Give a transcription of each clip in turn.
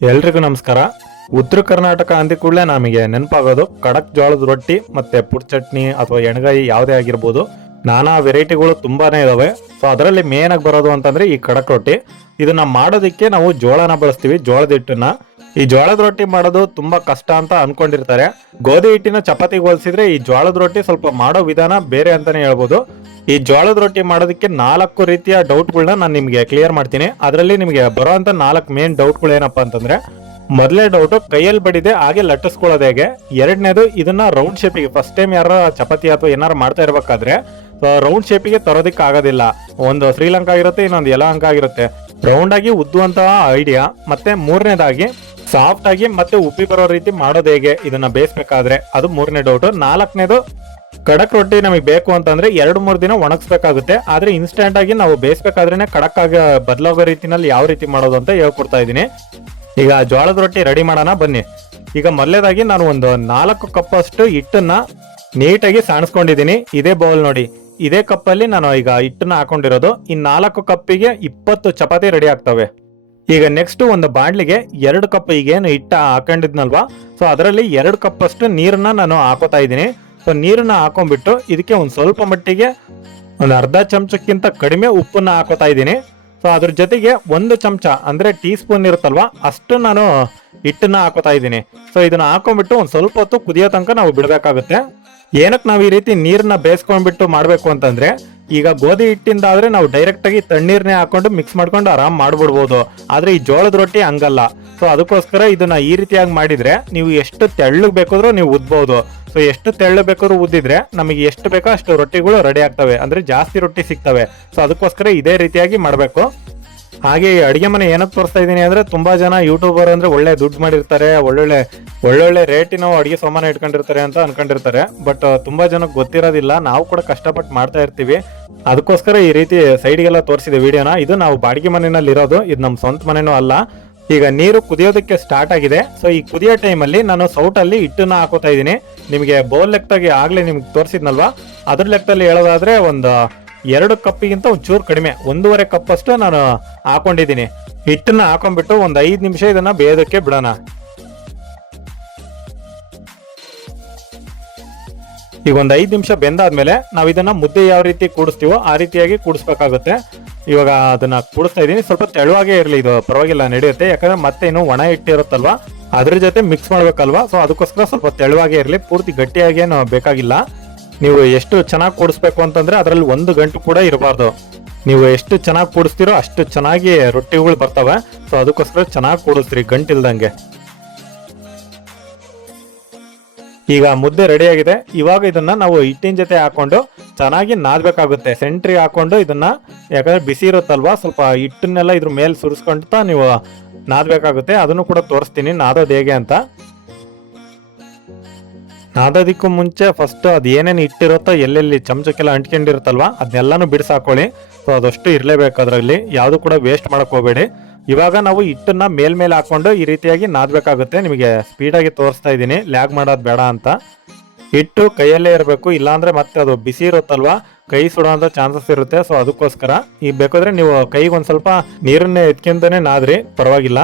ಎಲ್ರಿಗೂ ನಮಸ್ಕಾರ. ಉತ್ತರ ಕರ್ನಾಟಕ ಅಂದ ಕೂಡಲೇ ನಮಗೆ ನೆನಪಾಗೋದು ಕಡಕ್ ಜೋಳದ ರೊಟ್ಟಿ ಮತ್ತೆ ಪುಟ್ ಚಟ್ನಿ ಅಥವಾ ಎಣ್ಗಾಯಿ ಯಾವುದೇ ಆಗಿರ್ಬೋದು. ನಾನಾ ವೆರೈಟಿಗಳು ತುಂಬಾನೇ ಇದಾವೆ. ಸೊ ಅದರಲ್ಲಿ ಮೇನ್ ಆಗಿ ಬರೋದು ಅಂತಂದ್ರೆ ಈ ಕಡಕ್ ರೊಟ್ಟಿ. ಇದನ್ನ ಮಾಡೋದಕ್ಕೆ ನಾವು ಜೋಳನ ಬಳಸ್ತೀವಿ, ಜೋಳದ ಹಿಟ್ಟನ್ನ. ಈ ಜೋಳದ ರೊಟ್ಟಿ ಮಾಡೋದು ತುಂಬಾ ಕಷ್ಟ ಅಂತ ಅನ್ಕೊಂಡಿರ್ತಾರೆ. ಗೋಧಿ ಹಿಟ್ಟಿನ ಚಪಾತಿಗೆ ಹೋಲಿಸಿದ್ರೆ ಈ ಜೋಳದ ರೊಟ್ಟಿ ಸ್ವಲ್ಪ ಮಾಡೋ ವಿಧಾನ ಬೇರೆ ಅಂತಾನೆ ಹೇಳ್ಬೋದು. ಈ ಜೋಳದ ರೊಟ್ಟಿ ಮಾಡೋದಕ್ಕೆ ನಾಲ್ಕು ರೀತಿಯ ಡೌಟ್ಗಳನ್ನ ನಾನು ನಿಮಗೆ ಕ್ಲಿಯರ್ ಮಾಡ್ತೀನಿ. ಅದರಲ್ಲಿ ನಿಮಗೆ ಬರುವಂತ ನಾಲ್ಕು ಮೇನ್ ಡೌಟ್ಗಳು ಏನಪ್ಪಾ ಅಂತಂದ್ರೆ, ಮೊದಲೇ ಡೌಟ್ ಕೈಯಲ್ಲಿ ಬಡಿದೆ, ಹಾಗೆ ಲಟ್ಟಿಸ್ಕೊಳ್ಳೋದು ಹೇಗೆ? ಎರಡನೇದು ಇದನ್ನ ರೌಂಡ್ ಶೇಪಿಗೆ ಫಸ್ಟ್ ಟೈಮ್ ಯಾರ ಚಪಾತಿ ಅಥವಾ ಏನಾರು ಮಾಡ್ತಾ ಇರಬೇಕಾದ್ರೆ ರೌಂಡ್ ಶೇಪಿಗೆ ತರೋದಕ್ಕೆ ಆಗೋದಿಲ್ಲ. ಒಂದು ಶ್ರೀಲಂಕಾ ಆಗಿರುತ್ತೆ, ಇನ್ನೊಂದು ಯಲಹಂಕ ಆಗಿರುತ್ತೆ. ರೌಂಡ್ ಆಗಿ ಉದ್ದುವಂತಹ ಐಡಿಯಾ ಮತ್ತೆ ಮೂರನೇದಾಗಿ ಸಾಫ್ಟ್ ಆಗಿ ಮತ್ತೆ ಉಪ್ಪಿ ಬರೋ ರೀತಿ ಮಾಡೋದು ಹೇಗೆ? ಇದನ್ನ ಬೇಯಿಸ್ಬೇಕಾದ್ರೆ ಅದು ಮೂರನೇ ಡೌಟ್. ನಾಲ್ಕನೇದು ಕಡಕ್ ರೊಟ್ಟಿ ನಮಗೆ ಬೇಕು ಅಂತಂದ್ರೆ ಎರಡು ಮೂರು ದಿನ ಒಣಗಿಸ್ಬೇಕಾಗುತ್ತೆ. ಆದ್ರೆ ಇನ್ಸ್ಟೆಂಟ್ ಆಗಿ ನಾವು ಬೇಯಿಸ್ಬೇಕಾದ್ರೆ ಕಡಕ್ ಆಗಿ ಬದಲಾಗೋ ರೀತಿನಲ್ಲಿ ಯಾವ ರೀತಿ ಮಾಡೋದು ಅಂತ ಹೇಳ್ಕೊಡ್ತಾ ಇದ್ದೀನಿ. ಈಗ ಜೋಳದ ರೊಟ್ಟಿ ರೆಡಿ ಮಾಡೋಣ, ಬನ್ನಿ. ಈಗ ಮೊದಲೇದಾಗಿ ನಾನು ಒಂದು ನಾಲ್ಕು ಕಪ್ ಅಷ್ಟು ಹಿಟ್ಟನ್ನ ನೀಟಾಗಿ ಸಾಣಿಸ್ಕೊಂಡಿದ್ದೀನಿ. ಇದೇ ಬೌಲ್ ನೋಡಿ. ಇದೇ ಕಪ್ಪಲ್ಲಿ ನಾನು ಈಗ ಹಿಟ್ಟನ್ನ ಹಾಕೊಂಡಿರೋದು. ಈ ನಾಲ್ಕು ಕಪ್ಪಿಗೆ ಇಪ್ಪತ್ತು ಚಪಾತಿ ರೆಡಿ ಆಗ್ತವೆ. ಈಗ ನೆಕ್ಸ್ಟ್ ಒಂದು ಬಾಂಡ್ಲಿಗೆ ಎರಡು ಕಪ್ ಈಗೇನು ಹಿಟ್ಟ ಹಾಕೊಂಡಿದ್ನಲ್ವಾ? ಸೊ ಅದರಲ್ಲಿ ಎರಡು ಕಪ್ ಅಷ್ಟು ನೀರನ್ನ ನಾನು ಹಾಕೋತಾ ಇದ್ದೀನಿ. ಸೊ ನೀರನ್ನ ಹಾಕೊಂಡ್ಬಿಟ್ಟು ಇದಕ್ಕೆ ಒಂದು ಸ್ವಲ್ಪ ಮಟ್ಟಿಗೆ ಒಂದು ಅರ್ಧ ಚಮಚಕ್ಕಿಂತ ಕಡಿಮೆ ಉಪ್ಪನ್ನ ಹಾಕೋತಾ ಇದ್ದೀನಿ. ಸೊ ಅದ್ರ ಜೊತೆಗೆ ಒಂದು ಚಮಚ ಅಂದ್ರೆ ಟೀ ಸ್ಪೂನ್ ಇರುತ್ತಲ್ವಾ, ಅಷ್ಟು ನಾನು ಹಿಟ್ಟನ್ನ ಹಾಕೋತಾ ಇದ್ದೀನಿ. ಸೊ ಇದನ್ನ ಹಾಕೊಂಡ್ಬಿಟ್ಟು ಒಂದು ಸ್ವಲ್ಪ ಹೊತ್ತು ಕುದಿಯೋ ತನಕ ನಾವು ಬಿಡಬೇಕಾಗುತ್ತೆ. ಏನಕ್ಕೆ ನಾವು ಈ ರೀತಿ ನೀರನ್ನ ಬೇಯಿಸ್ಕೊಂಡ್ಬಿಟ್ಟು ಮಾಡಬೇಕು ಅಂತಂದ್ರೆ ಈಗ ಗೋಧಿ ಹಿಟ್ಟಿಂದ ಆದ್ರೆ ನಾವು ಡೈರೆಕ್ಟ್ ಆಗಿ ತಣ್ಣೀರ್ನೇ ಹಾಕೊಂಡು ಮಿಕ್ಸ್ ಮಾಡ್ಕೊಂಡು ಆರಾಮ್ ಮಾಡ್ಬಿಡ್ಬೋದು. ಆದ್ರೆ ಈ ಜೋಳದ ರೊಟ್ಟಿ ಹಂಗಲ್ಲ. ಸೊ ಅದಕ್ಕೋಸ್ಕರ ಇದನ್ನ ಈ ರೀತಿಯಾಗಿ ಮಾಡಿದ್ರೆ ನೀವು ಎಷ್ಟು ತೆಳ್ಳಗ್ ಬೇಕಾದ್ರೂ ನೀವು ಉದ್ಬಹುದು ಸೊ ಎಷ್ಟು ತೆಳ್ಳ ಬೇಕಾದ್ರೂ ಉದ್ದಿದ್ರೆ ನಮಗೆ ಎಷ್ಟು ಬೇಕೋ ಅಷ್ಟು ರೊಟ್ಟಿಗಳು ರೆಡಿ ಆಗ್ತವೆ. ಅಂದ್ರೆ ಜಾಸ್ತಿ ರೊಟ್ಟಿ ಸಿಗ್ತವೆ. ಸೊ ಅದಕ್ಕೋಸ್ಕರ ಇದೇ ರೀತಿಯಾಗಿ ಮಾಡಬೇಕು. ಹಾಗೆ ಈ ಅಡಿಗೆ ಮನೆ ಏನಕ್ಕೆ ತೋರಿಸ್ತಾ ಇದ್ದೀನಿ ಅಂದ್ರೆ ತುಂಬಾ ಜನ ಯೂಟ್ಯೂಬರ್ ಅಂದ್ರೆ ಒಳ್ಳೆ ದುಡ್ಡು ಮಾಡಿರ್ತಾರೆ, ಒಳ್ಳೊಳ್ಳೆ ಒಳ್ಳೊಳ್ಳೆ ರೇಟಿನ ಅಡಿಗೆ ಸಾಮಾನು ಇಟ್ಕೊಂಡಿರ್ತಾರೆ ಅಂತ ಅನ್ಕೊಂಡಿರ್ತಾರೆ. ಬಟ್ ತುಂಬಾ ಜನಕ್ಕೆ ಗೊತ್ತಿರೋದಿಲ್ಲ. ನಾವು ಕೂಡ ಕಷ್ಟಪಟ್ಟು ಮಾಡ್ತಾ ಇರ್ತೀವಿ. ಅದಕ್ಕೋಸ್ಕರ ಈ ರೀತಿ ಸೈಡ್ಗೆಲ್ಲ ತೋರಿಸಿದೆ ವಿಡಿಯೋನ. ಇದು ನಾವು ಬಾಡಿಗೆ ಮನೆಯಲ್ಲಿ ಇರೋದು. ಇದು ನಮ್ಮ ಸ್ವಂತ ಮನೆಯೂ ಅಲ್ಲ. ಈಗ ನೀರು ಕುದಿಯೋದಕ್ಕೆ ಸ್ಟಾರ್ಟ್ ಆಗಿದೆ. ಸೊ ಈ ಕುದಿಯೋ ಟೈಮಲ್ಲಿ ನಾನು ಸೌಟಲ್ಲಿ ಹಿಟ್ಟನ್ನ ಹಾಕೋತಾ ಇದ್ದೀನಿ. ನಿಮಗೆ ಬೌಲ್ ಲೆಕ್ಕದಾಗಿ ಆಗಲೇ ನಿಮ್ಗೆ ತೋರಿಸಿದ್ನಲ್ವಾ? ಅದ್ರ ಲೆಕ್ಕದಲ್ಲಿ ಹೇಳೋದಾದ್ರೆ ಒಂದು ಎರಡು ಕಪ್ಪಿಗಿಂತ ಒಂಚೂರು ಚೂರು ಕಡಿಮೆ. ಒಂದೂವರೆ ಕಪ್ ಅಷ್ಟು ನಾನು ಹಾಕೊಂಡಿದ್ದೀನಿ. ಹಿಟ್ಟನ್ನ ಹಾಕೊಂಡ್ಬಿಟ್ಟು ಒಂದು ಐದು ನಿಮಿಷ ಇದನ್ನ ಬೇಯೋದಕ್ಕೆ ಬಿಡೋಣ. ಈಗ ಒಂದು ಐದು ನಿಮಿಷ ಬೆಂದಾದ್ಮೇಲೆ ನಾವು ಇದನ್ನ ಮುದ್ದೆ ಯಾವ ರೀತಿ ಕೂಡಿಸ್ತೀವೋ ಆ ರೀತಿಯಾಗಿ ಕೂಡಿಸ್ಬೇಕಾಗುತ್ತೆ. ಇವಾಗ ಅದನ್ನ ಕೂಡಿಸ್ತಾ ಇದ್ದೀನಿ. ಸ್ವಲ್ಪ ತೆಳುವಾಗೇ ಇರಲಿ, ಇದು ಪರವಾಗಿಲ್ಲ, ನಡೆಯುತ್ತೆ. ಯಾಕಂದ್ರೆ ಮತ್ತೆ ಇನ್ನು ಒಣ ಹಿಟ್ಟಿರುತ್ತಲ್ವಾ ಅದ್ರ ಜೊತೆ ಮಿಕ್ಸ್ ಮಾಡ್ಬೇಕಲ್ವಾ? ಸೊ ಅದಕ್ಕೋಸ್ಕರ ಸ್ವಲ್ಪ ತೆಳುವಾಗೇ ಇರಲಿ. ಪೂರ್ತಿ ಗಟ್ಟಿಯಾಗಿ ಏನು ಬೇಕಾಗಿಲ್ಲ. ನೀವು ಎಷ್ಟು ಚೆನ್ನಾಗಿ ಕೂಡಿಸ್ಬೇಕು ಅಂತಂದ್ರೆ ಅದರಲ್ಲಿ ಒಂದು ಗಂಟು ಕೂಡ ಇರಬಾರ್ದು. ನೀವು ಎಷ್ಟು ಚೆನ್ನಾಗಿ ಕೂಡಿಸ್ತೀರೋ ಅಷ್ಟು ಚೆನ್ನಾಗಿ ರೊಟ್ಟಿಗಳು ಬರ್ತವೆ. ಸೊ ಅದಕ್ಕೋಸ್ಕರ ಚೆನ್ನಾಗಿ ಕೂಡಿಸ್ತೀರಿ ಗಂಟಿಲ್ದಂಗೆ ಈಗ ಮುದ್ದೆ ರೆಡಿ ಆಗಿದೆ. ಇವಾಗ ಇದನ್ನ ನಾವು ಹಿಟ್ಟಿನ ಜೊತೆ ಹಾಕೊಂಡು ಚೆನ್ನಾಗಿ ನಾದಬೇಕಾಗುತ್ತೆ. ಸೆಂಟ್ರಿ ಹಾಕೊಂಡು ಇದನ್ನ, ಯಾಕಂದ್ರೆ ಬಿಸಿ ಇರುತ್ತಲ್ವಾ, ಸ್ವಲ್ಪ ಹಿಟ್ಟನ್ನೆಲ್ಲ ಇದ್ರ ಮೇಲೆ ಸುರಿಸ್ಕೊಂತ ನೀವು ನಾದಬೇಕಾಗುತ್ತೆ. ಅದನ್ನು ಕೂಡ ತೋರಿಸ್ತೀನಿ, ನಾದೋದು ಹೇಗೆ ಅಂತ. ನಾದೋದಕ್ಕೂ ಮುಂಚೆ ಫಸ್ಟ್ ಅದು ಏನೇನು ಇಟ್ಟಿರುತ್ತೋ, ಎಲ್ಲೆಲ್ಲಿ ಚಮಚಕ್ಕೆಲ್ಲ ಅಂಟ್ಕೊಂಡಿರುತ್ತಲ್ವಾ ಅದನ್ನೆಲ್ಲಾನು ಬಿಡಿಸಾಕೊಳ್ಳಿ. ಸೊ ಅದಷ್ಟು ಇರಲೇಬೇಕು ಅದರಲ್ಲಿ. ಯಾವುದು ಕೂಡ ವೇಸ್ಟ್ ಮಾಡೋಕೆ ಹೋಗಬೇಡಿ. ಇವಾಗ ನಾವು ಹಿಟ್ಟನ್ನ ಮೇಲ್ಮೇಲೆ ಹಾಕೊಂಡು ಈ ರೀತಿಯಾಗಿ ನಾದಬೇಕಾಗುತ್ತೆ. ನಿಮಗೆ ಸ್ಪೀಡಾಗಿ ತೋರಿಸ್ತಾ ಇದ್ದೀನಿ. ಲ್ಯಾಗ್ ಮಾಡೋದು ಬೇಡ ಅಂತ. ಹಿಟ್ಟು ಕೈಯಲ್ಲೇ ಇರಬೇಕು. ಇಲ್ಲಾಂದ್ರೆ ಮತ್ತೆ ಅದು ಬಿಸಿ ಇರುತ್ತಲ್ವಾ? ಕೈ ಸುಡೋಂಥ ಚಾನ್ಸಸ್ ಇರುತ್ತೆ. ಸೊ ಅದಕ್ಕೋಸ್ಕರ. ಈಗ ಬೇಕಾದ್ರೆ ನೀವು ಕೈಗೆ ಒಂದು ಸ್ವಲ್ಪ ನೀರನ್ನೇ ಎತ್ಕೊಂತಾನೆ ನಾದ್ರಿ. ಪರವಾಗಿಲ್ಲ.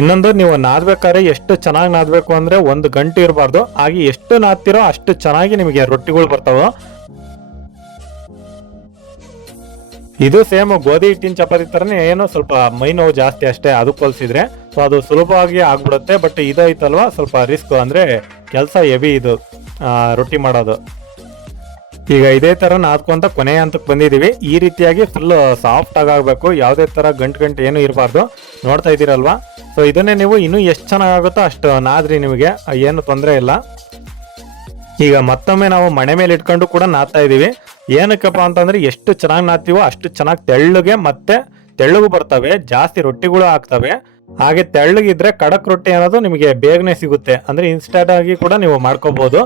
ಇನ್ನೊಂದು, ನೀವು ನಾದ್ಬೇಕಾದ್ರೆ ಎಷ್ಟು ಚೆನ್ನಾಗಿ ನಾದಬೇಕು ಅಂದ್ರೆ ಒಂದು ಗಂಟೆ ಇರಬಾರ್ದು. ಹಾಗೆ ಎಷ್ಟು ನಾದ್ತಿರೋ ಅಷ್ಟು ಚೆನ್ನಾಗಿ ನಿಮಗೆ ರೊಟ್ಟಿಗಳು ಬರ್ತಾವೆ. ಇದು ಸೇಮ್ ಗೋಧಿ ಹಿಟ್ಟಿನ ಚಪಾತಿ ತರನೇ ಏನೋ ಸ್ವಲ್ಪ ಮೈ ನೋವು ಜಾಸ್ತಿ ಅಷ್ಟೇ ಅದಕ್ಕೆ ಹೋಲಿಸಿದ್ರೆ ಸೊ ಅದು ಸುಲಭವಾಗಿ ಆಗ್ಬಿಡುತ್ತೆ ಬಟ್ ಇದೈತಲ್ವಾ? ಸ್ವಲ್ಪ ರಿಸ್ಕ್ ಅಂದ್ರೆ ಕೆಲಸ ಹೆವಿ ಇದು ರೊಟ್ಟಿ ಮಾಡೋದು. ಈಗ ಇದೇ ತರ ನಾದ್ಕೊಂತ ಕೊನೆಯ ಹಂತಕ್ಕೆ ಬಂದಿದ್ದೀವಿ. ಈ ರೀತಿಯಾಗಿ ಫುಲ್ ಸಾಫ್ಟ್ ಆಗಬೇಕು. ಯಾವುದೇ ತರ ಗಂಟು ಗಂಟು ಏನು ಇರಬಾರ್ದು. ನೋಡ್ತಾ ಇದ್ದೀರಲ್ವಾ? ಸೊ ಇದನ್ನೇ ನೀವು ಇನ್ನೂ ಎಷ್ಟು ಚೆನ್ನಾಗಾಗುತ್ತೋ ಅಷ್ಟು ನಾದ್ರಿ ನಿಮಗೆ. ಏನು ತೊಂದರೆ ಇಲ್ಲ. ಈಗ ಮತ್ತೊಮ್ಮೆ ನಾವು ಮಣೆ ಮೇಲೆ ಇಟ್ಕೊಂಡು ಕೂಡ ನಾದ್ತಾ ಇದ್ದೀವಿ. ಏನಕ್ಕಪ್ಪ ಅಂತಂದ್ರೆ ಎಷ್ಟು ಚೆನ್ನಾಗಿ ನಾತೀವೋ ಅಷ್ಟು ಚೆನ್ನಾಗಿ ತೆಳ್ಳಗೆ ಮತ್ತೆ ತೆಳ್ಳಗೂ ಬರ್ತವೆ, ಜಾಸ್ತಿ ರೊಟ್ಟಿಗಳು ಆಗ್ತವೆ. ಹಾಗೆ ತೆಳ್ಳಗಿದ್ರೆ ಕಡಕ್ ರೊಟ್ಟಿ ಅನ್ನೋದು ನಿಮಗೆ ಬೇಗನೆ ಸಿಗುತ್ತೆ. ಅಂದ್ರೆ ಇನ್ಸ್ಟೆಂಟ್ ಆಗಿ ಕೂಡ ನೀವು ಮಾಡ್ಕೋಬಹುದು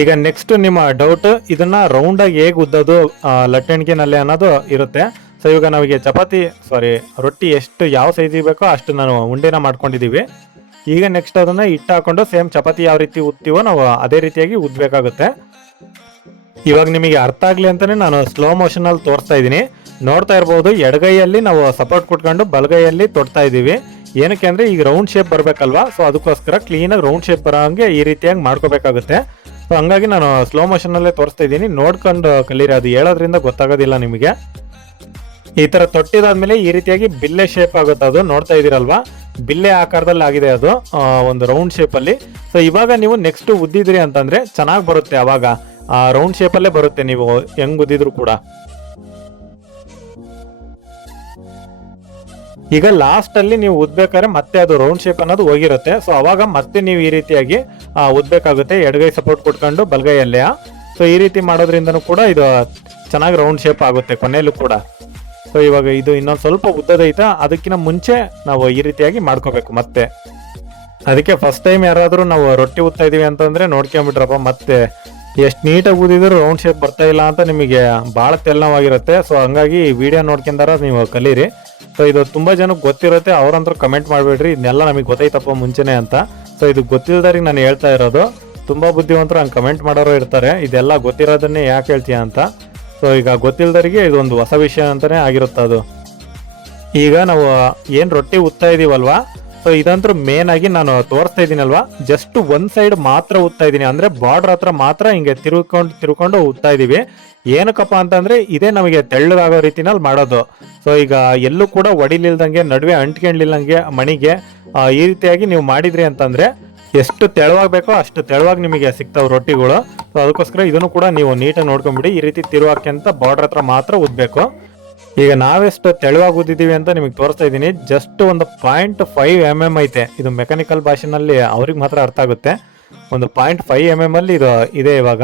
ಈಗ ನೆಕ್ಸ್ಟ್ ನಿಮ್ಮ ಡೌಟ್ ಇದನ್ನ ರೌಂಡಾಗಿ ಹೇಗೆ ಉದ್ದೋದು ಲಟ್ಟಣಿಗೆನಲ್ಲಿ ಅನ್ನೋದು ಇರುತ್ತೆ. ಸೊ ಇವಾಗ ನಮಗೆ ಚಪಾತಿ ಸಾರಿ ರೊಟ್ಟಿ ಎಷ್ಟು ಯಾವ ಸೈಜಿಗೆ ಬೇಕೋ ಅಷ್ಟು ನಾನು ಉಂಡೆನ ಮಾಡ್ಕೊಂಡಿದ್ದೀವಿ ಈಗ ನೆಕ್ಸ್ಟ್ ಅದನ್ನ ಹಿಟ್ಟು ಹಾಕೊಂಡು ಸೇಮ್ ಚಪಾತಿ ಯಾವ ರೀತಿ ಉತ್ತೀವೋ ನಾವು ಅದೇ ರೀತಿಯಾಗಿ ಉದ್ಬೇಕಾಗುತ್ತೆ. ಇವಾಗ ನಿಮಗೆ ಅರ್ಥ ಆಗ್ಲಿ ಅಂತಲೇ ನಾನು ಸ್ಲೋ ಮೋಷನಲ್ಲಿ ತೋರಿಸ್ತಾ ಇದ್ದೀನಿ. ನೋಡ್ತಾ ಇರ್ಬೋದು, ಎಡಗೈಯಲ್ಲಿ ನಾವು ಸಪೋರ್ಟ್ ಕೊಟ್ಕೊಂಡು ಬಲಗೈಯಲ್ಲಿ ತೊಡ್ತಾ ಇದ್ದೀವಿ. ಏನಕ್ಕೆ ಅಂದ್ರೆ ಈಗ ರೌಂಡ್ ಶೇಪ್ ಬರಬೇಕಲ್ವಾ? ಸೊ ಅದಕ್ಕೋಸ್ಕರ ಕ್ಲೀನಾಗಿ ರೌಂಡ್ ಶೇಪ್ ಬರೋ ಹಂಗೆ ಈ ರೀತಿಯಾಗಿ ಮಾಡ್ಕೋಬೇಕಾಗುತ್ತೆ. ಸೊ ಹಂಗಾಗಿ ನಾನು ಸ್ಲೋ ಮೋಷನಲ್ಲೇ ತೋರಿಸ್ತಾ ಇದ್ದೀನಿ. ನೋಡ್ಕೊಂಡು ಕಲೀರಿ ಅದು ಹೇಳೋದ್ರಿಂದ ಗೊತ್ತಾಗೋದಿಲ್ಲ ನಿಮಗೆ. ಈ ತರ ತೊಟ್ಟಿದಾದ್ಮೇಲೆ ಈ ರೀತಿಯಾಗಿ ಬಿಲ್ಲೆ ಶೇಪ್ ಆಗುತ್ತೆ. ಅದು ನೋಡ್ತಾ ಇದೀರಲ್ವಾ ಬಿಲ್ಲೆ ಆಕಾರದಲ್ಲಿ ಆಗಿದೆ ಅದು ಒಂದು ರೌಂಡ್ ಶೇಪ್ ಅಲ್ಲಿ. ಸೊ ಇವಾಗ ನೀವು ನೆಕ್ಸ್ಟ್ ಉದ್ದಿದ್ರಿ ಅಂತಂದ್ರೆ ಚೆನ್ನಾಗಿ ಬರುತ್ತೆ ಅವಾಗ. ಆ ರೌಂಡ್ ಶೇಪ್ ಅಲ್ಲೇ ಬರುತ್ತೆ ನೀವು, ಹೆಂಗ್ ಉದ್ದಿದ್ರು ಕೂಡ. ಈಗ ಲಾಸ್ಟ್ ಅಲ್ಲಿ ನೀವು ಉದ್ಬೇಕಾದ್ರೆ ಮತ್ತೆ ಅದು ರೌಂಡ್ ಶೇಪ್ ಅನ್ನೋದು ಹೋಗಿರುತ್ತೆ. ಸೊ ಅವಾಗ ಮತ್ತೆ ನೀವು ಈ ರೀತಿಯಾಗಿ ಉದ್ಬೇಕಾಗುತ್ತೆ. ಎಡಗೈ ಸಪೋರ್ಟ್ ಕೊಟ್ಕೊಂಡು ಬಲಗೈಯಲ್ಲೇ. ಸೊ ಈ ರೀತಿ ಮಾಡೋದ್ರಿಂದನೂ ಕೂಡ ಇದು, ಚೆನ್ನಾಗಿ ರೌಂಡ್ ಶೇಪ್ ಆಗುತ್ತೆ ಕೊನೆಯಲ್ಲೂ ಕೂಡ. ಸೊ ಇವಾಗ ಇದು ಇನ್ನೊಂದು ಸ್ವಲ್ಪ ಉದ್ದದೈತಾ ಅದಕ್ಕಿಂತ ಮುಂಚೆ ನಾವು ಈ ರೀತಿಯಾಗಿ ಮಾಡ್ಕೋಬೇಕು ಮತ್ತೆ. ಅದಕ್ಕೆ ಫಸ್ಟ್ ಟೈಮ್ ಯಾರಾದರೂ ನಾವು ರೊಟ್ಟಿ ಊದ್ತಾ ಇದೀವಿ ಅಂತಂದರೆ ನೋಡ್ಕೊಂಬಿಟ್ರಪ್ಪ, ಮತ್ತೆ ಎಷ್ಟು ನೀಟಾಗಿ ಊದಿದ್ರು ರೌಂಡ್ ಶೇಪ್ ಬರ್ತಾ ಇಲ್ಲ ಅಂತ ನಿಮಗೆ ಭಾಳ ತೆಲ್ಲವಾಗಿರುತ್ತೆ ಸೊ ಹಂಗಾಗಿ ವಿಡಿಯೋ ನೋಡ್ಕೊಂಡಾರ ನೀವು ಕಲೀರಿ. ಸೊ ಇದು ತುಂಬ ಜನಕ್ಕೆ ಗೊತ್ತಿರುತ್ತೆ, ಅವ್ರಂತರೂ ಕಮೆಂಟ್ ಮಾಡಬೇಡ್ರಿ, ಇದನ್ನೆಲ್ಲ ನಮಗೆ ಗೊತ್ತೈತಪ್ಪ ಮುಂಚೆನೆ ಅಂತ. ಸೊ ಇದು ಗೊತ್ತಿಲ್ಲದವ್ರಿಗೆ ನಾನು ಹೇಳ್ತಾ ಇರೋದು, ತುಂಬ ಬುದ್ಧಿವಂತರು ಹಂಗೆ ಕಮೆಂಟ್ ಮಾಡೋರು ಇರ್ತಾರೆ, ಇದೆಲ್ಲ ಗೊತ್ತಿರೋದನ್ನೇ ಯಾಕೆ ಹೇಳ್ತೀಯ ಅಂತ. ಸೊ ಈಗ ಗೊತ್ತಿಲ್ದವರಿಗೆ ಇದೊಂದು ಹೊಸ ವಿಷಯ ಅಂತಲೇ ಆಗಿರುತ್ತೆ ಅದು. ಈಗ ನಾವು ಏನು ರೊಟ್ಟಿ ಉತ್ತಾ ಇದ್ದೀವಲ್ವಾ ಸೊ ಇದಂತೂ ಮೇನ್ ಆಗಿ ನಾನು ತೋರಿಸ್ತಾ ಇದ್ದೀನಲ್ವಾ ಜಸ್ಟ್ ಒಂದು ಸೈಡ್ ಮಾತ್ರ ಉತ್ತಾ ಇದ್ದೀನಿ ಅಂದರೆ ಬಾರ್ಡರ್ ಹತ್ರ ಮಾತ್ರ ಹಿಂಗೆ ತಿರುಕೊಂಡು ತಿರುಕೊಂಡು ಉತ್ತಾ ಇದ್ದೀವಿ ಏನಕ್ಕಪ್ಪ ಅಂತಂದರೆ ಇದೇ ನಮಗೆ ತೆಳ್ಳಗಾಗೋ ರೀತಿನಲ್ಲಿ ಮಾಡೋದು. ಸೊ ಈಗ ಎಲ್ಲೂ ಕೂಡ ಒಡಿಲಿಲ್ದಂಗೆ, ನಡುವೆ ಅಂಟ್ಕೊಂಡಿಲ್ಲಂಗೆ ಮಣಿಗೆ ಈ ರೀತಿಯಾಗಿ ನೀವು ಮಾಡಿದ್ರಿ ಅಂತಂದ್ರೆ ಎಷ್ಟು ತೆಳುವಾಗಬೇಕೋ ಅಷ್ಟು ತೆಳುವಾಗಿ ನಿಮಗೆ ಸಿಗ್ತಾವೆ ರೊಟ್ಟಿಗಳು. ಸೊ ಅದಕ್ಕೋಸ್ಕರ ಇದನ್ನು ಕೂಡ ನೀವು ನೀಟಾಗಿ ನೋಡ್ಕೊಂಬಿಡಿ. ಈ ರೀತಿ ತಿರುವಾಕ್ಯಂತ ಬಾರ್ಡರ್ ಹತ್ರ ಮಾತ್ರ ಉದ್ಬೇಕು. ಈಗ ನಾವೆಷ್ಟು ತೆಳುವಾಗಿ ಉದ್ದಿದ್ದೀವಿ ಅಂತ ನಿಮಗೆ ತೋರಿಸ್ತಾ ಇದ್ದೀನಿ. ಜಸ್ಟ್ ಒಂದು ಪಾಯಿಂಟ್ ಫೈವ್ ಎಂ ಎಂ ಐತೆ. ಇದು ಮೆಕ್ಯಾನಿಕಲ್ ಭಾಷೆನಲ್ಲಿ ಅವ್ರಿಗೆ ಮಾತ್ರ ಅರ್ಥ ಆಗುತ್ತೆ. ಒಂದು ಪಾಯಿಂಟ್ ಫೈವ್ ಎಂ ಎಂ ಅಲ್ಲಿ ಇದು ಇದೆ ಇವಾಗ.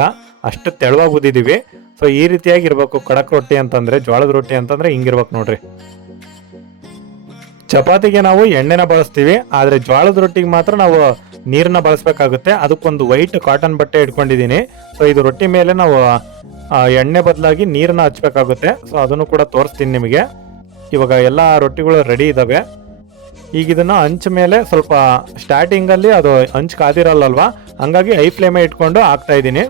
ಅಷ್ಟು ತೆಳುವಾಗಿ ಉದ್ದಿದ್ದೀವಿ. ಸೊ ಈ ರೀತಿಯಾಗಿ ಇರಬೇಕು ಕಡಕ್ ರೊಟ್ಟಿ ಅಂತಂದ್ರೆ ಜೋಳದ ರೊಟ್ಟಿ ಅಂತಂದ್ರೆ ಹಿಂಗಿರ್ಬೇಕು ನೋಡ್ರಿ. ಚಪಾತಿಗೆ ನಾವು ಎಣ್ಣೆನ ಬಳಸ್ತೀವಿ. ಆದರೆ ಜೋಳದ ರೊಟ್ಟಿಗೆ ಮಾತ್ರ ನಾವು ನೀರನ್ನ ಬಳಸಬೇಕಾಗುತ್ತೆ. ಅದಕ್ಕೊಂದು ವೈಟ್ ಕಾಟನ್ ಬಟ್ಟೆ ಇಟ್ಕೊಂಡಿದ್ದೀನಿ. ಸೊ ಇದು ರೊಟ್ಟಿ ಮೇಲೆ ನಾವು ಎಣ್ಣೆ ಬದಲಾಗಿ ನೀರನ್ನ ಹಚ್ಬೇಕಾಗುತ್ತೆ. ಸೊ ಅದನ್ನು ಕೂಡ ತೋರಿಸ್ತೀನಿ ನಿಮಗೆ. ಇವಾಗ ಎಲ್ಲ ರೊಟ್ಟಿಗಳು ರೆಡಿ ಇದ್ದಾವೆ ಈಗ ಇದನ್ನು ಹಂಚ ಮೇಲೆ ಸ್ವಲ್ಪ ಸ್ಟಾರ್ಟಿಂಗಲ್ಲಿ ಅದು ಹಂಚ್ ಕಾದಿರಲ್ಲಲ್ವಾ? ಹಂಗಾಗಿ ಐ ಫ್ಲೇಮೇ ಇಟ್ಕೊಂಡು ಹಾಕ್ತಾ ಇದ್ದೀನಿ.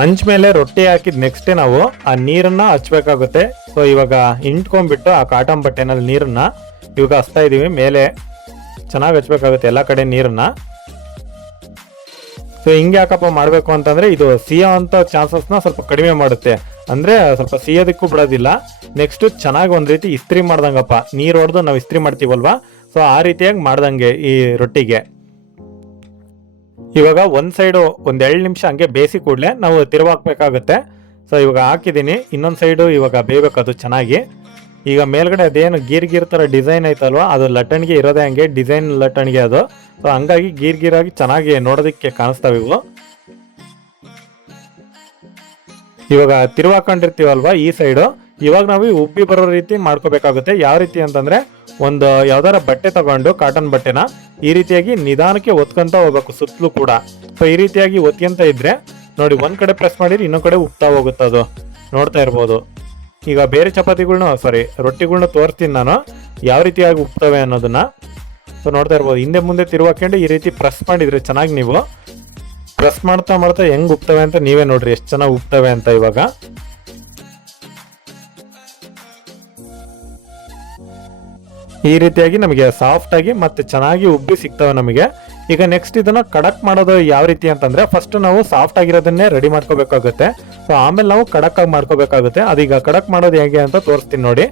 ಹಂಚ ಮೇಲೆ ರೊಟ್ಟಿ ಹಾಕಿದ ನೆಕ್ಸ್ಟ್ ನಾವು ಆ ನೀರನ್ನ ಹಚ್ಬೇಕಾಗುತ್ತೆ. ಸೊ ಇವಾಗ ಇಂಟ್ಕೊಂಡ್ಬಿಟ್ಟು ಆ ಕಾಟನ್ ಬಟ್ಟೆನಲ್ಲಿ ನೀರನ್ನ. ಇವಾಗ ಹಚ್ತಾ ಇದ್ದೀವಿ ಮೇಲೆ ಚೆನ್ನಾಗಿ ಹಚ್ಬೇಕಾಗುತ್ತೆ ಎಲ್ಲ ಕಡೆ ನೀರನ್ನ. ಸೊ ಹಿಂಗೆ ಯಾಕಪ್ಪ ಮಾಡಬೇಕು ಅಂತಂದ್ರೆ ಇದು ಸಿಯೋ ಅಂತ ಚಾನ್ಸಸ್ನ ಸ್ವಲ್ಪ ಕಡಿಮೆ ಮಾಡುತ್ತೆ. ಅಂದ್ರೆ ಸ್ವಲ್ಪ ಸಿಯೋದಕ್ಕೂ ಬಿಡೋದಿಲ್ಲ. ನೆಕ್ಸ್ಟ್ ಚೆನ್ನಾಗಿ ಒಂದು ರೀತಿ ಇಸ್ತ್ರಿ ಮಾಡ್ದಂಗಪ್ಪ. ನೀರು ಹೊಡೆದು ನಾವು ಇಸ್ತ್ರಿ ಮಾಡ್ತೀವಲ್ವಾ? ಸೊ ಆ ರೀತಿಯಾಗಿ ಮಾಡ್ದಂಗೆ ಈ ರೊಟ್ಟಿಗೆ. ಇವಾಗ ಒಂದು ಸೈಡು ಒಂದು ಎರಡು ನಿಮಿಷ ಹಂಗೆ ಬೇಯಿಸಿ ಕೂಡಲೇ ನಾವು ತಿರುವಾಕ್ಬೇಕಾಗುತ್ತೆ. ಸೊ ಇವಾಗ ಹಾಕಿದ್ದೀನಿ. ಇನ್ನೊಂದು ಸೈಡು ಇವಾಗ ಬೇಯಬೇಕು ಅದು ಚೆನ್ನಾಗಿ. ಈಗ ಮೇಲ್ಗಡೆ ಅದೇನು ಗೀರ್ ಗೀರ್ ತರ ಡಿಸೈನ್ ಐತಲ್ವಾ? ಅದು ಲಟ್ಟಣಿಗೆ ಇರೋದೇ ಹಂಗೆ, ಡಿಸೈನ್ ಲಟ್ಟಣಿಗೆ ಅದು. ಸೊ ಹಂಗಾಗಿ ಗೀರ್ ಗೀರ್ ಆಗಿ ಚೆನ್ನಾಗಿ ನೋಡೋದಕ್ಕೆ ಕಾಣಿಸ್ತಾವೆ ಇವು. ಇವಾಗ ತಿರುವಾಕೊಂಡಿರ್ತೀವಲ್ವ ಈ ಸೈಡು ಇವಾಗ ನಾವು ಉಬ್ಬಿ ಬರೋ ರೀತಿ ಮಾಡ್ಕೋಬೇಕಾಗುತ್ತೆ. ಯಾವ ರೀತಿ ಅಂತಂದ್ರೆ, ಒಂದು ಯಾವ್ದಾರ ಬಟ್ಟೆ ತಗೊಂಡು ಕಾಟನ್ ಬಟ್ಟೆನ, ಈ ರೀತಿಯಾಗಿ ನಿಧಾನಕ್ಕೆ ಒತ್ಕೊಂತ ಹೋಗ್ಬೇಕು, ಸುತ್ತಲೂ ಕೂಡ. ಸೊ ಈ ರೀತಿಯಾಗಿ ಒತ್ಕೊಂತ ಇದ್ರೆ, ನೋಡಿ, ಒಂದ್ ಕಡೆ ಪ್ರೆಸ್ ಮಾಡಿದ್ರೆ ಇನ್ನೊಂದ್ ಕಡೆ ಉಪ್ತಾ ಹೋಗುತ್ತೆ ಅದು. ನೋಡ್ತಾ ಇರ್ಬೋದು. ಈಗ ಬೇರೆ ಚಪಾತಿಗಳ್ನ ಸಾರಿ ರೊಟ್ಟಿಗಳ್ನ ತೋರಿಸ್ತೀನಿ ನಾನು. ಯಾವ ರೀತಿಯಾಗಿ ಉಪ್ತವೆ ಅನ್ನೋದನ್ನ. ಸೊ ನೋಡ್ತಾ ಇರ್ಬೋದು. ಹಿಂದೆ ಮುಂದೆ ತಿರುವಾಕೊಂಡು ಈ ರೀತಿ ಪ್ರೆಸ್ ಮಾಡಿದ್ರೆ ಚೆನ್ನಾಗಿ ನೀವು. ಪ್ರೆಸ್ ಮಾಡ್ತಾ ಮಾಡ್ತಾ ಹೆಂಗೆ ಉಪ್ತವೆ ಅಂತ ನೀವೇ ನೋಡ್ರಿ. ಎಷ್ಟು ಚೆನ್ನಾಗಿ ಉಪ್ತವೆ ಅಂತ ಇವಾಗ. ಈ ರೀತಿಯಾಗಿ ನಮಗೆ ಸಾಫ್ಟ್ ಆಗಿ ಮತ್ತೆ ಚೆನ್ನಾಗಿ ಉಬ್ಬಿ ಸಿಗ್ತವೆ ನಮಗೆ. ಈಗ ನೆಕ್ಸ್ಟ್ ಇದನ್ನ ಕಡಕ್ ಮಾಡೋದು ಯಾವ ರೀತಿ ಅಂತಂದ್ರೆ ಫಸ್ಟ್ ನಾವು ಸಾಫ್ಟ್ ಆಗಿರೋದನ್ನೇ ರೆಡಿ ಮಾಡ್ಕೋಬೇಕಾಗುತ್ತೆ. ಸೊ ಆಮೇಲೆ ನಾವು ಕಡಕ್ ಆಗಿ ಮಾಡ್ಕೋಬೇಕಾಗುತ್ತೆ. ಅದೀಗ ಕಡಕ್ ಮಾಡೋದು ಹೇಗೆ ಅಂತ ತೋರಿಸ್ತೀನಿ ನೋಡಿ.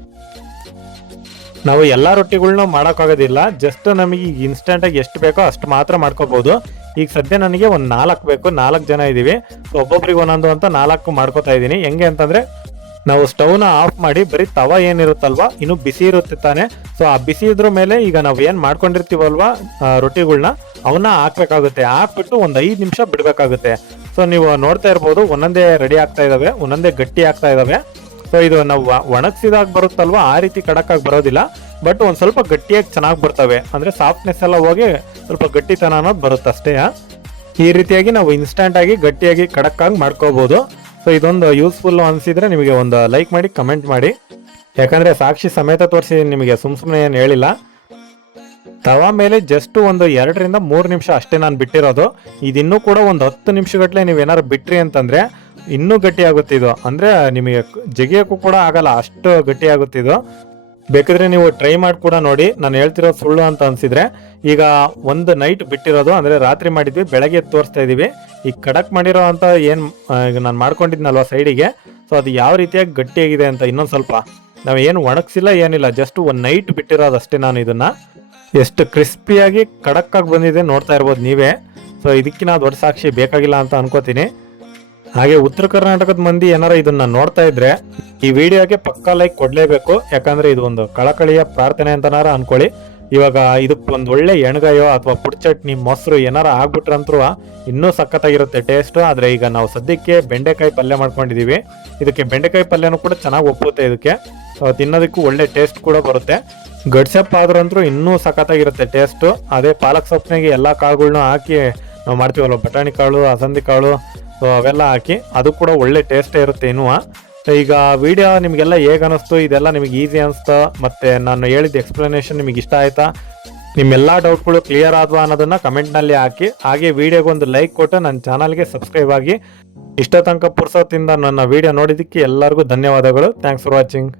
ನಾವು ಎಲ್ಲಾ ರೊಟ್ಟಿಗಳ್ನ ಮಾಡೋಕ್ಕಾಗೋದಿಲ್ಲ. ಜಸ್ಟ್ ನಮಗೆ ಈಗ ಇನ್ಸ್ಟೆಂಟ್ ಆಗಿ ಎಷ್ಟು ಬೇಕೋ ಅಷ್ಟು ಮಾತ್ರ ಮಾಡ್ಕೋಬಹುದು ಈಗ ಸದ್ಯ ನನಗೆ ಒಂದು ನಾಲ್ಕು ಬೇಕು. ನಾಲ್ಕು ಜನ ಇದ್ದೀವಿ ಸೊ ಒಬ್ಬೊಬ್ರಿಗೆ ಒಂದೊಂದು ಅಂತ ನಾಲ್ಕು ಮಾಡ್ಕೋತಾ ಇದ್ದೀನಿ ಹೆಂಗೆ ಅಂತಂದ್ರೆ ನಾವು ಸ್ಟವ್ನ ಆಫ್ ಮಾಡಿ ಬರೀ ತವ ಏನಿರುತ್ತಲ್ವಾ, ಇನ್ನು ಬಿಸಿ ಇರುತ್ತೆ ತಾನೆ. ಸೊ ಆ ಬಿಸಿ ಇದ್ರ ಮೇಲೆ ಈಗ ನಾವು ಏನು ಮಾಡ್ಕೊಂಡಿರ್ತೀವಲ್ವಾ ರೊಟ್ಟಿಗಳನ್ನ ರೊಟ್ಟಿಗಳ್ನ ಅವನ್ನ ಹಾಕ್ಬೇಕಾಗುತ್ತೆ. ಹಾಕ್ಬಿಟ್ಟು ಒಂದು ಐದು ನಿಮಿಷ ಬಿಡಬೇಕಾಗುತ್ತೆ. ಸೊ ನೀವು ನೋಡ್ತಾ ಇರ್ಬೋದು, ಒಂದೊಂದೇ ರೆಡಿ ಆಗ್ತಾ ಇದಾವೆ, ಒಂದೊಂದೇ ಗಟ್ಟಿ ಆಗ್ತಾ ಇದಾವೆ. ಸೊ ಇದು ನಾವು ಒಣಗಿಸಿದಾಗ ಬರುತ್ತಲ್ವಾ? ಆ ರೀತಿ ಕಡಕಾಗಿ ಬರೋದಿಲ್ಲ. ಬಟ್ ಒಂದು ಸ್ವಲ್ಪ ಗಟ್ಟಿಯಾಗಿ ಚೆನ್ನಾಗಿ ಬರ್ತವೆ. ಅಂದ್ರೆ ಸಾಫ್ಟ್ನೆಸ್ ಎಲ್ಲ ಹೋಗಿ ಸ್ವಲ್ಪ ಗಟ್ಟಿತನ ಅನ್ನೋದು ಬರುತ್ತೆ ಅಷ್ಟೇ ಈ ರೀತಿಯಾಗಿ ನಾವು ಇನ್ಸ್ಟಂಟ್ ಆಗಿ ಗಟ್ಟಿಯಾಗಿ ಕಡಕಾಗಿ ಮಾಡ್ಕೋಬಹುದು ಸೊ ಇದೊಂದು ಯೂಸ್ಫುಲ್ ಅನಿಸಿದ್ರೆ ನಿಮಗೆ ಒಂದು ಲೈಕ್ ಮಾಡಿ ಕಮೆಂಟ್ ಮಾಡಿ. ಯಾಕಂದ್ರೆ ಸಾಕ್ಷಿ ಸಮೇತ ತೋರಿಸಿ ನಿಮಗೆ ಸುಮ್ ಸುಮ್ಮನೆ ಏನು ಹೇಳಿಲ್ಲ. ತವಾ ಮೇಲೆ ಜಸ್ಟ್ ಒಂದು ಎರಡರಿಂದ ಮೂರು ನಿಮಿಷ ಅಷ್ಟೇ ನಾನು ಬಿಟ್ಟಿರೋದು. ಇದಿನ್ನೂ ಕೂಡ ಒಂದು ಹತ್ತು ನಿಮಿಷಗಟ್ಟಲೆ ನೀವು ಏನಾದ್ರು ಬಿಟ್ರಿ ಅಂತಂದರೆ ಇನ್ನೂ ಗಟ್ಟಿ ಆಗುತ್ತೆ ಅಂದ್ರೆ ನಿಮಗೆ ಜಗಿಯೋಕ್ಕೂ ಕೂಡ ಆಗಲ್ಲ, ಅಷ್ಟು ಗಟ್ಟಿ ಆಗುತ್ತೆ ಇದು. ಬೇಕಾದ್ರೆ ನೀವು ಟ್ರೈ ಮಾಡಿ ಕೂಡ ನೋಡಿ. ನಾನು ಹೇಳ್ತಿರೋದು ಸುಳ್ಳು ಅಂತ ಅನಿಸಿದ್ರೆ, ಈಗ ಒಂದು ನೈಟ್ ಬಿಟ್ಟಿರೋದು, ಅಂದರೆ ರಾತ್ರಿ ಮಾಡಿದ್ವಿ, ಬೆಳಗ್ಗೆ ತೋರಿಸ್ತಾ ಇದ್ದೀವಿ ಈಗ ಕಡಕ್ ಮಾಡಿರೋ ಅಂತ ಏನು ಈಗ ನಾನು ಮಾಡ್ಕೊಂಡಿದ್ನಲ್ವ ಸೈಡಿಗೆ ಸೊ ಅದು ಯಾವ ರೀತಿಯಾಗಿ ಗಟ್ಟಿಯಾಗಿದೆ ಅಂತ ಇನ್ನೊಂದು ಸ್ವಲ್ಪ. ನಾವು ಏನು ಒಣಗಿಸಿಲ್ಲ, ಏನಿಲ್ಲ ಜಸ್ಟ್ ಒಂದು ನೈಟ್ ಬಿಟ್ಟಿರೋದು ಅಷ್ಟೇ ನಾನು ಇದನ್ನ. ಎಷ್ಟು ಕ್ರಿಸ್ಪಿಯಾಗಿ ಕಡಕ್ಕಾಗಿ ಬಂದಿದೆ ನೋಡ್ತಾ ಇರ್ಬೋದು ನೀವೇ. ಸೊ ಇದಕ್ಕಿನ ದೊಡ್ಡ ಸಾಕ್ಷಿ ಬೇಕಾಗಿಲ್ಲ ಅಂತ ಅನ್ಕೋತೀನಿ. ಹಾಗೆ ಉತ್ತರ ಕರ್ನಾಟಕದ ಮಂದಿ ಏನಾರ ಇದನ್ನ ನೋಡ್ತಾ ಇದ್ರೆ ಈ ವಿಡಿಯೋಗೆ ಪಕ್ಕಾ ಲೈಕ್ ಕೊಡ್ಲೇಬೇಕು. ಯಾಕಂದ್ರೆ ಇದು ಒಂದು ಕಳಕಳಿಯ ಪ್ರಾರ್ಥನೆ ಅಂತನಾರ ಅನ್ಕೊಳ್ಳಿ. ಇವಾಗ ಇದಕ್ಕೆ ಒಂದು ಒಳ್ಳೆ ಎಣ್ಗಾಯೋ ಅಥವಾ ಪುಡ್ ಚಟ್ನಿ ಮೊಸರು ಏನಾರ ಆಗ್ಬಿಟ್ರಂತ್ರು, ಇನ್ನೂ ಸಖತ್ತಾಗಿರುತ್ತೆ ಟೇಸ್ಟು. ಆದರೆ ಈಗ ನಾವು ಸದ್ಯಕ್ಕೆ ಬೆಂಡೆಕಾಯಿ ಪಲ್ಯ ಮಾಡ್ಕೊಂಡಿದ್ದೀವಿ ಇದಕ್ಕೆ ಬೆಂಡೆಕಾಯಿ ಪಲ್ಯನೂ ಕೂಡ ಚೆನ್ನಾಗಿ ಒಪ್ಪುತ್ತೆ ಇದಕ್ಕೆ. ತಿನ್ನೋದಕ್ಕೂ ಒಳ್ಳೆ ಟೇಸ್ಟ್ ಕೂಡ ಬರುತ್ತೆ. ಗಡ್ಸಪ್ಪ ಆದ್ರಂತೂ ಇನ್ನೂ ಸಖತ್ತಾಗಿರುತ್ತೆ ಟೇಸ್ಟು. ಅದೇ ಪಾಲಕ್ ಸೊಪ್ಪಿನಾಗೆ ಎಲ್ಲ ಕಾಳುಗಳ್ನ ಹಾಕಿ ನಾವು ಮಾಡ್ತೀವಲ್ವ? ಬಟಾಣಿ ಕಾಳು, ಅಸಂದಿ ಕಾಳು ಅವೆಲ್ಲ ಹಾಕಿ ಅದು ಕೂಡ ಒಳ್ಳೆ ಟೇಸ್ಟೇ ಇರುತ್ತೆ ಇನ್ನೂ ಈಗ ವಿಡಿಯೋ ನಿಮಗೆಲ್ಲ ಹೇಗೆ ಅನಿಸ್ತು? ಇದೆಲ್ಲ ನಿಮಗೆ ಈಸಿ ಅನಿಸ್ತಾ? ಮತ್ತು ನಾನು ಹೇಳಿದ ಎಕ್ಸ್ಪ್ಲನೇಷನ್ ನಿಮಗೆ ಇಷ್ಟ ಆಯಿತಾ? ನಿಮ್ಮೆಲ್ಲ ಡೌಟ್ಗಳು ಕ್ಲಿಯರ್ ಆದ್ವಾ ಅನ್ನೋದನ್ನು ಕಮೆಂಟ್ನಲ್ಲಿ ಹಾಕಿ. ಹಾಗೆ ವಿಡಿಯೋಗೆ ಒಂದು ಲೈಕ್ ಕೊಟ್ಟು ನನ್ನ ಚಾನಲ್ಗೆ ಸಬ್ಸ್ಕ್ರೈಬ್ ಆಗಿ. ಇಷ್ಟ ತನಕ ಪುರ್ಸೋತಿಂದ ನನ್ನ ವಿಡಿಯೋ ನೋಡಿದ್ದಕ್ಕೆ ಎಲ್ಲರಿಗೂ ಧನ್ಯವಾದಗಳು. Thanks for watching